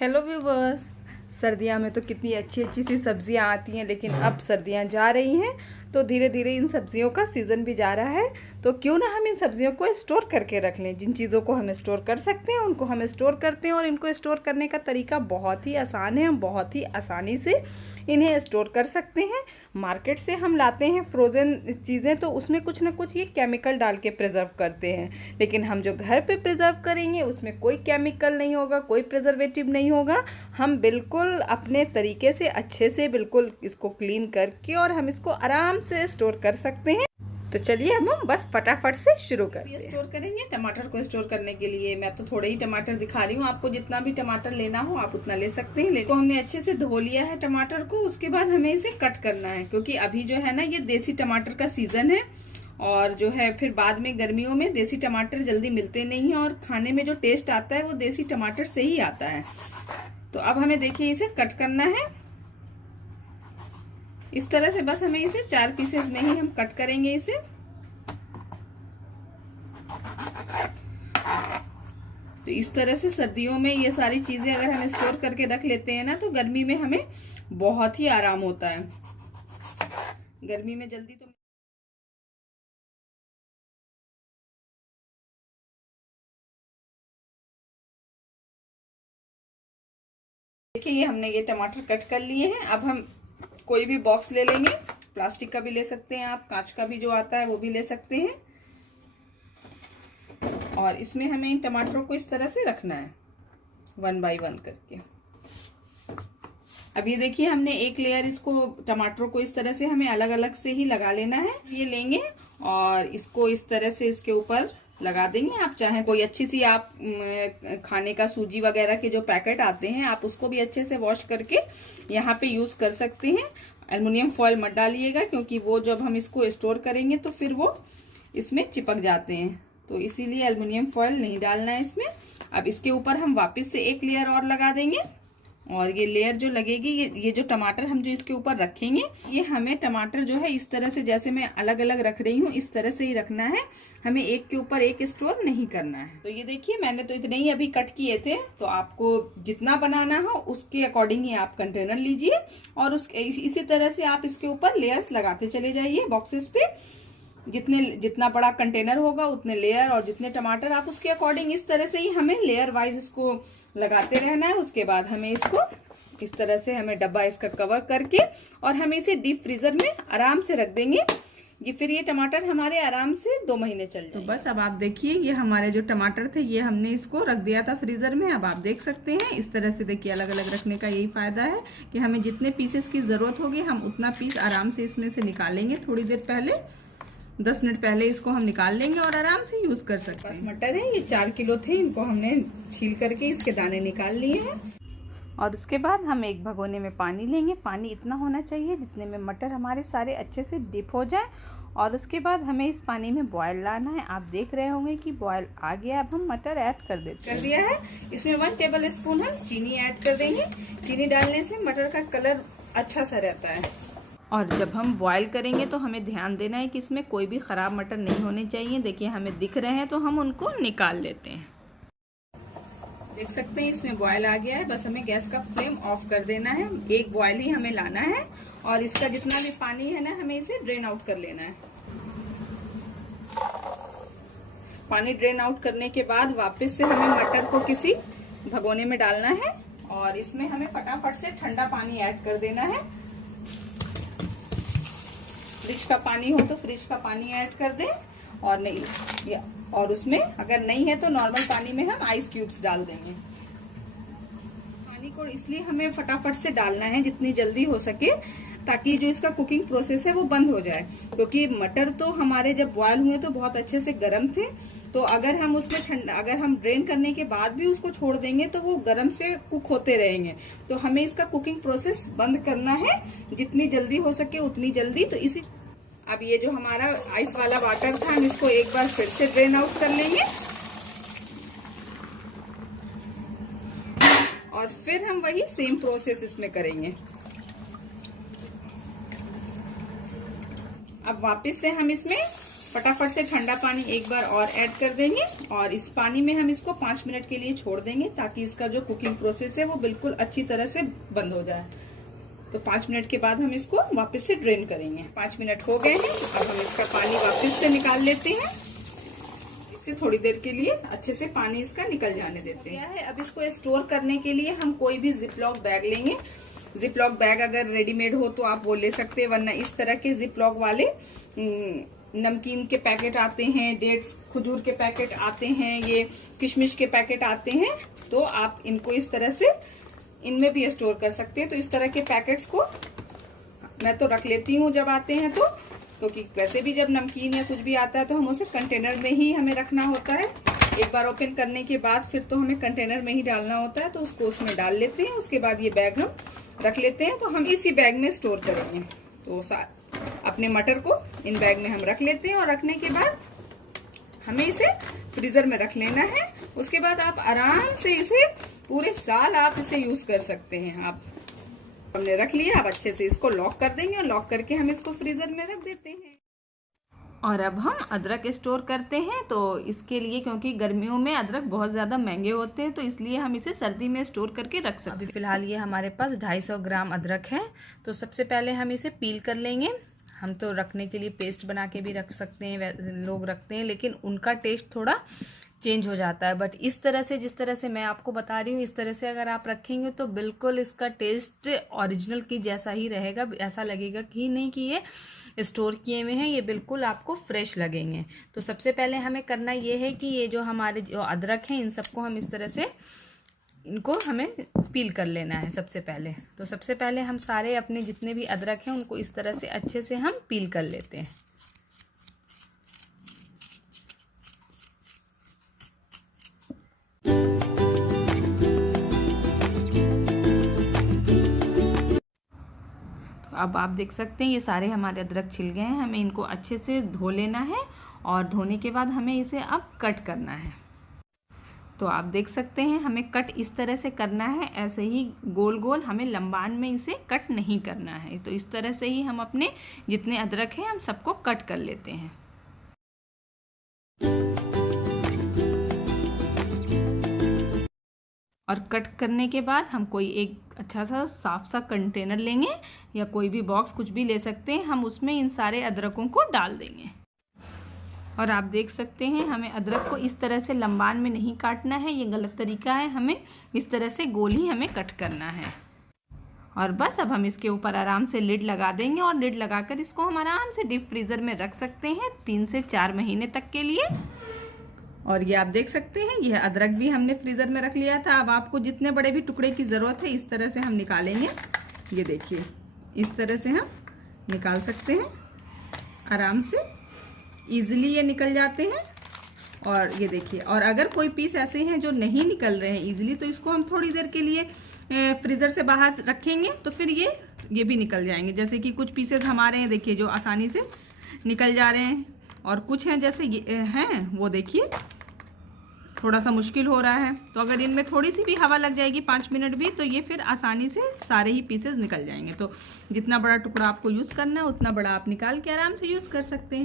Hello viewers. सर्दियाँ में तो कितनी अच्छी अच्छी सी सब्जियाँ आती हैं, लेकिन अब सर्दियाँ जा रही हैं तो धीरे धीरे इन सब्जियों का सीज़न भी जा रहा है। तो क्यों ना हम इन सब्जियों को स्टोर करके रख लें। जिन चीज़ों को हम स्टोर कर सकते हैं उनको हम स्टोर करते हैं, और इनको स्टोर करने का तरीका बहुत ही आसान है। हम बहुत ही आसानी से इन्हें स्टोर कर सकते हैं। मार्केट से हम लाते हैं फ्रोज़न चीज़ें, तो उसमें कुछ ना कुछ ये केमिकल डाल के प्रिजर्व करते हैं, लेकिन हम जो घर पे प्रिजर्व करेंगे उसमें कोई केमिकल नहीं होगा, कोई प्रिजर्वेटिव नहीं होगा। हम बिल्कुल अपने तरीके से अच्छे से बिल्कुल इसको क्लीन करके और हम इसको आराम से स्टोर कर सकते हैं। तो चलिए अब हम बस फटाफट से शुरू करते हैं। स्टोर करेंगे टमाटर को स्टोर करने के लिए मैं तो थोड़े ही टमाटर दिखा रही हूँ, आपको जितना भी टमाटर लेना हो आप उतना ले सकते हैं। लेकिन हमने अच्छे से धो लिया है टमाटर को, उसके बाद हमें इसे कट करना है, क्योंकि अभी जो है ना ये देसी टमाटर का सीजन है, और जो है फिर बाद में गर्मियों में देसी टमाटर जल्दी मिलते नहीं है, और खाने में जो टेस्ट आता है वो देसी टमाटर से ही आता है। तो अब हमें देखिए इसे कट करना है इस तरह से। बस हमें इसे 4 पीसेस में ही हम कट करेंगे इसे। तो इस तरह से सर्दियों में ये सारी चीजें अगर हम स्टोर करके रख लेते हैं ना, तो गर्मी में हमें बहुत ही आराम होता है। गर्मी में जल्दी तो देखिए ये हमने ये टमाटर कट कर लिए हैं। अब हम कोई भी बॉक्स ले लेंगे, प्लास्टिक का भी ले सकते हैं आप, कांच का भी जो आता है वो भी ले सकते हैं, और इसमें हमें इन टमाटरों को इस तरह से रखना है 1 बाय 1 करके। अब ये देखिए हमने एक लेयर इसको टमाटरों को इस तरह से हमें अलग अलग से ही लगा लेना है। ये लेंगे और इसको इस तरह से इसके ऊपर लगा देंगे। आप चाहें कोई अच्छी सी आप खाने का सूजी वगैरह के जो पैकेट आते हैं आप उसको भी अच्छे से वॉश करके यहाँ पे यूज कर सकते हैं। एल्युमिनियम फॉयल मत डालिएगा, क्योंकि वो जब हम इसको स्टोर करेंगे तो फिर वो इसमें चिपक जाते हैं, तो इसीलिए एल्युमिनियम फॉयल नहीं डालना है इसमें। अब इसके ऊपर हम वापस से एक लेयर और लगा देंगे, और ये लेयर जो लगेगी ये जो टमाटर हम जो इसके ऊपर रखेंगे, ये हमें टमाटर जो है इस तरह से, जैसे मैं अलग अलग रख रही हूँ इस तरह से ही रखना है, हमें एक के ऊपर एक स्टोर नहीं करना है। तो ये देखिए मैंने तो इतने ही अभी कट किए थे, तो आपको जितना बनाना हो उसके अकॉर्डिंग ही आप कंटेनर लीजिए, और इसी तरह से आप इसके ऊपर लेयर्स लगाते चले जाइए बॉक्सेस पे। जितना बड़ा कंटेनर होगा उतने लेयर, और जितने टमाटर आप उसके अकॉर्डिंग इस तरह से ही हमें लेयर वाइज इसको लगाते रहना है। उसके बाद हमें इसको इस तरह से हमें डब्बा इसका कवर करके और हम इसे डीप फ्रीजर में आराम से रख देंगे। ये फिर ये टमाटर हमारे आराम से 2 महीने चल जाएंगे। तो बस अब आप देखिए ये हमारे जो टमाटर थे ये हमने इसको रख दिया था फ्रीजर में। अब आप देख सकते हैं इस तरह से, देखिए अलग अलग रखने का यही फायदा है कि हमें जितने पीसेस की जरूरत होगी हम उतना पीस आराम से इसमें से निकालेंगे। थोड़ी देर पहले 10 मिनट पहले इसको हम निकाल लेंगे और आराम से यूज कर सकते हैं। मटर है ये 4 किलो थे, इनको हमने छील करके इसके दाने निकाल लिए हैं। और उसके बाद हम एक भगोने में पानी लेंगे। पानी इतना होना चाहिए जितने में मटर हमारे सारे अच्छे से डिप हो जाए, और उसके बाद हमें इस पानी में बॉयल लाना है। आप देख रहे होंगे कि बॉयल आ गया। अब हम मटर ऐड कर दिया है। इसमें 1 टेबल स्पून हम चीनी ऐड कर देंगे। चीनी डालने से मटर का कलर अच्छा सा रहता है। और जब हम बॉयल करेंगे तो हमें ध्यान देना है कि इसमें कोई भी ख़राब मटर नहीं होने चाहिए। देखिए हमें दिख रहे हैं तो हम उनको निकाल लेते हैं। देख सकते हैं इसमें बॉयल आ गया है। बस हमें गैस का फ्लेम ऑफ कर देना है। एक बॉयल ही हमें लाना है, और इसका जितना भी पानी है ना हमें इसे ड्रेन आउट कर लेना है। पानी ड्रेन आउट करने के बाद वापस से हमें मटर को किसी भगोने में डालना है, और इसमें हमें फटाफट से ठंडा पानी ऐड कर देना है। फ्रिज का पानी हो तो फ्रिज का पानी ऐड कर दें, और नहीं और उसमें अगर नहीं है तो नॉर्मल पानी में हम आइस क्यूब्स डाल देंगे। पानी को इसलिए हमें फटाफट से डालना है जितनी जल्दी हो सके, ताकि जो इसका कुकिंग प्रोसेस है वो बंद हो जाए। क्योंकि मटर तो हमारे जब बॉयल हुए तो बहुत अच्छे से गर्म थे, तो अगर हम उसमें ठंडा, अगर हम ड्रेन करने के बाद भी उसको छोड़ देंगे तो वो गर्म से कुक होते रहेंगे। तो हमें इसका कुकिंग प्रोसेस बंद करना है जितनी जल्दी हो सके उतनी जल्दी। तो इसी अब ये जो हमारा आइस वाला वाटर था हम इसको एक बार फिर से ड्रेन आउट कर लेंगे, और फिर हम वही सेम प्रोसेस इसमें करेंगे। अब वापस से हम इसमें फटाफट से ठंडा पानी एक बार और ऐड कर देंगे और इस पानी में हम इसको 5 मिनट के लिए छोड़ देंगे ताकि इसका जो कुकिंग प्रोसेस है वो बिल्कुल अच्छी तरह से बंद हो जाए। तो 5 मिनट के बाद हम इसको वापस से ड्रेन करेंगे। 5 मिनट हो गए हैं, अब हम इसका पानी वापस से निकाल लेते हैं। इसे थोड़ी देर के लिए अच्छे से पानी इसका निकल जाने देते हैं। अब इसको स्टोर करने के लिए हम कोई भी जिपलॉक बैग लेंगे। जिपलॉक बैग अगर रेडीमेड हो तो आप वो ले सकते हैं, वरना इस तरह के जिपलॉक वाले नमकीन के पैकेट आते हैं, डेट्स खजूर के पैकेट आते हैं, ये किशमिश के पैकेट आते हैं, तो आप इनको इस तरह से इनमें भी स्टोर कर सकते हैं। तो इस तरह के पैकेट्स को मैं तो रख लेती हूँ जब आते हैं तो, क्योंकि वैसे भी जब नमकीन या कुछ भी आता है तो हम उसे कंटेनर में ही हमें रखना होता है। एक बार ओपन करने के बाद फिर तो हमें कंटेनर में ही डालना होता है, तो उसको उसमें डाल लेते हैं। उसके बाद ये बैग हम रख लेते हैं, तो हम इसी बैग में स्टोर करेंगे। तो अपने मटर को इन बैग में हम रख लेते हैं और रखने के बाद हमें इसे फ्रीजर में रख लेना है। उसके बाद आप आराम से इसे पूरे साल आप इसे यूज कर सकते हैं। आप हमने रख लिया, अब अच्छे से इसको लॉक कर देंगे और लॉक करके हम इसको फ्रीजर में रख देते हैं। और अब हम अदरक स्टोर करते हैं। तो इसके लिए, क्योंकि गर्मियों में अदरक बहुत ज़्यादा महंगे होते हैं, तो इसलिए हम इसे सर्दी में स्टोर करके रख सकते हैं। अभी फ़िलहाल ये हमारे पास 250 ग्राम अदरक है। तो सबसे पहले हम इसे पील कर लेंगे। हम तो रखने के लिए पेस्ट बना के भी रख सकते हैं, लोग रखते हैं, लेकिन उनका टेस्ट थोड़ा चेंज हो जाता है। बट इस तरह से, जिस तरह से मैं आपको बता रही हूँ, इस तरह से अगर आप रखेंगे तो बिल्कुल इसका टेस्ट ओरिजिनल की जैसा ही रहेगा। ऐसा लगेगा कि नहीं कि ये स्टोर किए हुए हैं, ये बिल्कुल आपको फ्रेश लगेंगे। तो सबसे पहले हमें करना ये है कि ये जो हमारे जो अदरक हैं, इन सबको हम इस तरह से इनको हमें पील कर लेना है सबसे पहले। तो सबसे पहले हम सारे अपने जितने भी अदरक हैं उनको इस तरह से अच्छे से हम पील कर लेते हैं। अब आप देख सकते हैं ये सारे हमारे अदरक छिल गए हैं। हमें इनको अच्छे से धो लेना है और धोने के बाद हमें इसे अब कट करना है। तो आप देख सकते हैं हमें कट इस तरह से करना है, ऐसे ही गोल गोल, हमें लंबान में इसे कट नहीं करना है। तो इस तरह से ही हम अपने जितने अदरक हैं हम सबको कट कर लेते हैं। और कट करने के बाद हम कोई एक अच्छा सा साफ सा कंटेनर लेंगे या कोई भी बॉक्स, कुछ भी ले सकते हैं। हम उसमें इन सारे अदरकों को डाल देंगे। और आप देख सकते हैं हमें अदरक को इस तरह से लंबान में नहीं काटना है, ये गलत तरीका है। हमें इस तरह से गोल ही हमें कट करना है। और बस अब हम इसके ऊपर आराम से लिड लगा देंगे और लिड लगाकर इसको हम आराम से डीप फ्रीज़र में रख सकते हैं 3 से 4 महीने तक के लिए। और ये आप देख सकते हैं यह अदरक भी हमने फ्रीज़र में रख लिया था। अब आपको जितने बड़े भी टुकड़े की ज़रूरत है इस तरह से हम निकालेंगे। ये देखिए इस तरह से हम निकाल सकते हैं आराम से, ईजिली ये निकल जाते हैं। और ये देखिए, और अगर कोई पीस ऐसे हैं जो नहीं निकल रहे हैं ईजिली, तो इसको हम थोड़ी देर के लिए फ्रीज़र से बाहर रखेंगे तो फिर ये भी निकल जाएंगे। जैसे कि कुछ पीसेस हमारे हैं देखिए जो आसानी से निकल जा रहे हैं, और कुछ हैं जैसे ये हैं वो देखिए थोड़ा सा मुश्किल हो रहा है। तो अगर इनमें थोड़ी सी भी हवा लग जाएगी 5 मिनट भी, तो ये फिर आसानी से सारे ही पीसेस निकल जाएंगे। तो जितना बड़ा टुकड़ा आपको यूज़ करना है उतना बड़ा आप निकाल के आराम से यूज़ कर सकते हैं।